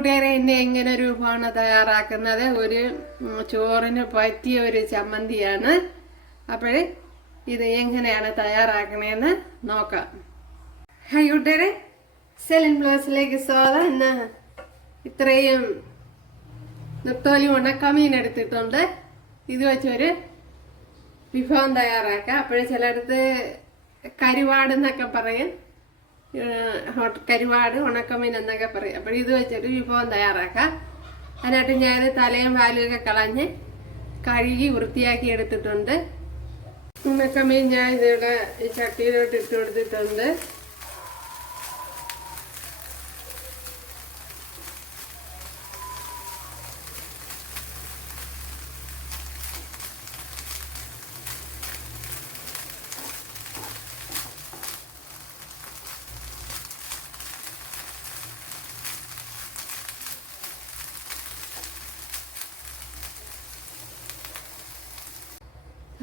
കൂട്ടുകാരെ എന്നെ എങ്ങനെ ഒരു വിഭവമാണ് തയ്യാറാക്കുന്നത് ഒരു ചോറിന് പറ്റിയ ഒരു ചമ്മന്തിയാണ്. അപ്പോൾ ഇത് എങ്ങനെയാണ് തയ്യാറാക്കണേന്ന് നോക്കാം. ഹായ് കൂട്ടുകാരെ, സെലിൻ ബ്ലോസിലേക്ക് സ്വാഗതം. ഇന്ന് ഇത്രയും നെത്തോലി ഉണക്കമീൻ എടുത്തിട്ടുണ്ട്. ഇത് വെച്ചൊരു വിഭവം തയ്യാറാക്കാം. അപ്പോഴേ ചിലയിടത്ത് കരുവാട് എന്നൊക്കെ പറയും, കരുവാട് ഉണക്കമീൻ എന്നൊക്കെ പറയും. അപ്പോൾ ഇത് വെച്ചിട്ട് വിഭവം തയ്യാറാക്കാം. അതിനായിട്ട് ഞാൻ തലയും വാലും ഒക്കെ കളഞ്ഞ് കഴുകി വൃത്തിയാക്കി എടുത്തിട്ടുണ്ട്. ഉണക്കമീൻ ഞാൻ ഇതിവിടെ ഈ ചട്ടിയിലോട്ട് ഇട്ട് കൊടുത്തിട്ടുണ്ട്.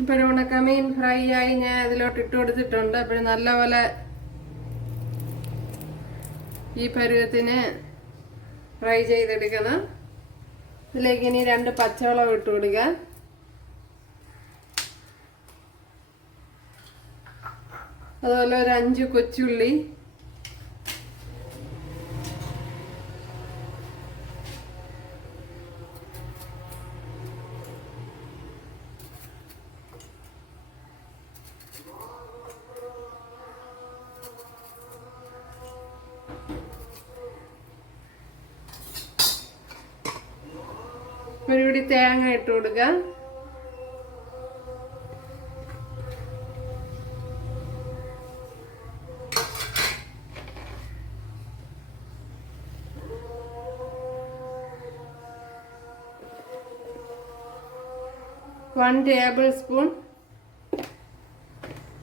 അപ്പോൾ ഉണക്കമീൻ ഫ്രൈ ആയി ഞാൻ അതിലോട്ട് ഇട്ട് കൊടുത്തിട്ടുണ്ട്. അപ്പോൾ നല്ലപോലെ ഈ പരുവത്തിന് ഫ്രൈ ചെയ്തെടുക്കണം. ഇതിലേക്ക് ഇനി 2 പച്ചമുളക് ഇട്ട് കൊടുക്കുക. അതുപോലെ ഒരു 5 കൊച്ചുള്ളി, ഒരു പിടി തേങ്ങ ഇട്ട് കൊടുക്കുക. വൺ ടേബിൾ സ്പൂൺ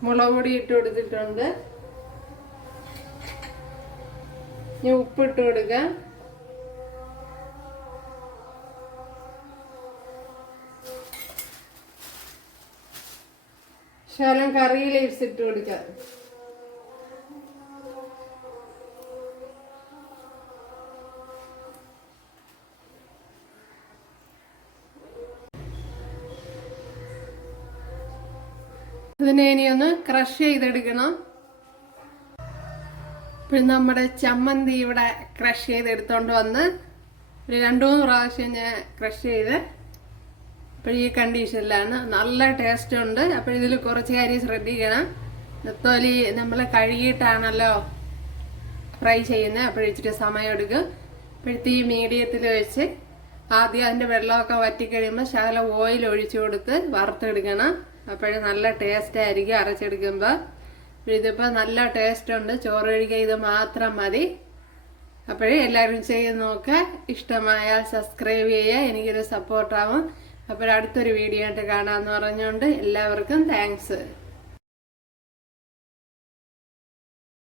മുളക് പൊടി ഇട്ട് കൊടുത്തിട്ടുണ്ട്. ഇനി ഉപ്പിട്ട് കൊടുക്കുക. ശകലം കറി ലീവ്സ് ഇട്ട് കൊടുക്കുക. ഇതിനെ ഇനിയൊന്ന് ക്രഷ് ചെയ്തെടുക്കണം. പിന്നെ നമ്മുടെ ചമ്മന്തി ഇവിടെ ക്രഷ് ചെയ്തെടുത്തോണ്ട് വന്ന് ഒരു 2-3 പ്രാവശ്യം ഞാൻ ക്രഷ് ചെയ്ത് അപ്പോൾ ഈ കണ്ടീഷനിലാണ്. നല്ല ടേസ്റ്റ് ഉണ്ട്. അപ്പോൾ ഇതിൽ കുറച്ച് കാര്യം ശ്രദ്ധിക്കണം. നെത്തോലി നമ്മൾ കഴുകിയിട്ടാണല്ലോ ഫ്രൈ ചെയ്യുന്നത്. അപ്പോൾ ഇച്ചിരി സമയം എടുക്കും. അപ്പോൾ തീ മീഡിയത്തിൽ വെച്ച് ആദ്യം അതിൻ്റെ വെള്ളമൊക്കെ വറ്റിക്കഴിയുമ്പോൾ ശകലം ഓയിൽ ഒഴിച്ചു കൊടുത്ത് വറുത്തെടുക്കണം. അപ്പോൾ നല്ല ടേസ്റ്റ് ആയിരിക്കും അരച്ചെടുക്കുമ്പോൾ. ഇതിപ്പോൾ നല്ല ടേസ്റ്റ് ഉണ്ട്. ചോറ് കഴിക്കുക ഇത് മാത്രം മതി. അപ്പോഴേ എല്ലാവരും ചെയ്ത് നോക്കുക. ഇഷ്ടമായാൽ സബ്സ്ക്രൈബ് ചെയ്യുക, എനിക്കൊരു സപ്പോർട്ടാവും. അപ്പോൾ അടുത്തൊരു വീഡിയോ ആയിട്ട് കാണാമെന്ന് പറഞ്ഞുകൊണ്ട് എല്ലാവർക്കും താങ്ക്സ്.